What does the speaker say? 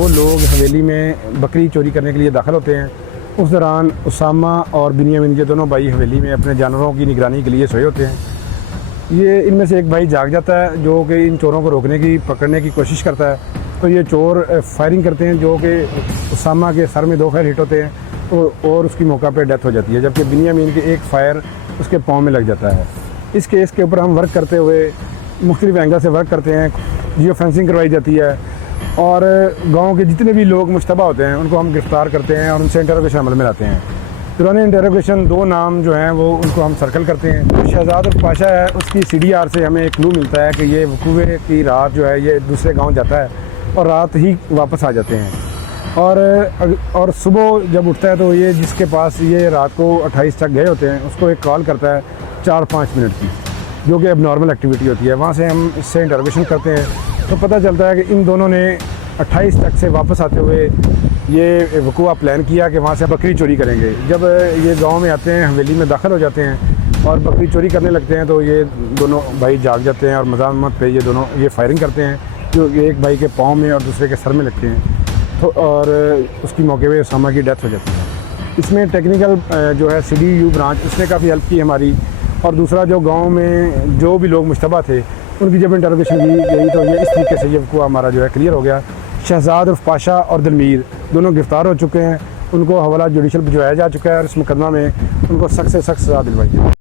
दो लोग हवेली में बकरी चोरी करने के लिए दाखिल होते हैं। उस दौरान उसामा और बिनियामिन ये दोनों भाई हवेली में अपने जानवरों की निगरानी के लिए सोए होते हैं। ये इनमें से एक भाई जाग जाता है जो कि इन चोरों को रोकने की पकड़ने की कोशिश करता है। तो ये चोर फायरिंग करते हैं जो कि उसामा के सर में 2 फायर हिट होते हैं और उसकी मौका पर डेथ हो जाती है, जबकि बिनियामिन के एक फायर उसके पाँव में लग जाता है। इस केस के ऊपर हम वर्क करते हुए मुख्तलिफ एंगल से वर्क करते हैं। जियो फेंसिंग करवाई जाती है और गांव के जितने भी लोग मुश्तबा होते हैं उनको हम गिरफ़्तार करते हैं और उनसे इंटरोगेशन अमल में लाते हैं। दौरान इंटरोगेशन 2 नाम जो हैं वो उनको हम सर्कल करते हैं। जो शहजाद और पाशा है उसकी CDR से हमें एक क्लू मिलता है कि ये वकूए की रात जो है ये दूसरे गाँव जाता है और रात ही वापस आ जाते हैं। और सुबह जब उठता है तो ये जिसके पास ये रात को 28 तक गए होते हैं उसको एक कॉल करता है 4-5 मिनट की, जो कि अब नॉर्मल एक्टिविटी होती है। वहाँ से हम इससे इंटरोगेशन करते हैं तो पता चलता है कि इन दोनों ने 28 तक से वापस आते हुए ये वकूआ प्लान किया कि वहाँ से बकरी चोरी करेंगे। जब ये गांव में आते हैं हवेली में दाखिल हो जाते हैं और बकरी चोरी करने लगते हैं तो ये दोनों भाई जाग जाते हैं और मज़ामत पे ये दोनों फायरिंग करते हैं, जो एक भाई के पाँव में और दूसरे के सर में लगते हैं। तो और उसकी मौके पे उसामा की डेथ हो जाती है। इसमें टेक्निकल जो है CDU ब्रांच उसने काफ़ी हेल्प की हमारी। और दूसरा जो गांव में जो भी लोग मुश्तबा थे उनकी जब इंटरोगेशन की गई तो ये इस तरीके से ये को हमारा जो है क्लियर हो गया। शहजाद और पाशा और दलमीर दोनों गिरफ़्तार हो चुके हैं। उनको हवाला जुडिशल भिजवाया जा चुका है और इस मुकदमा में उनको सख्त से सख्त सज़ा दिलवाई है।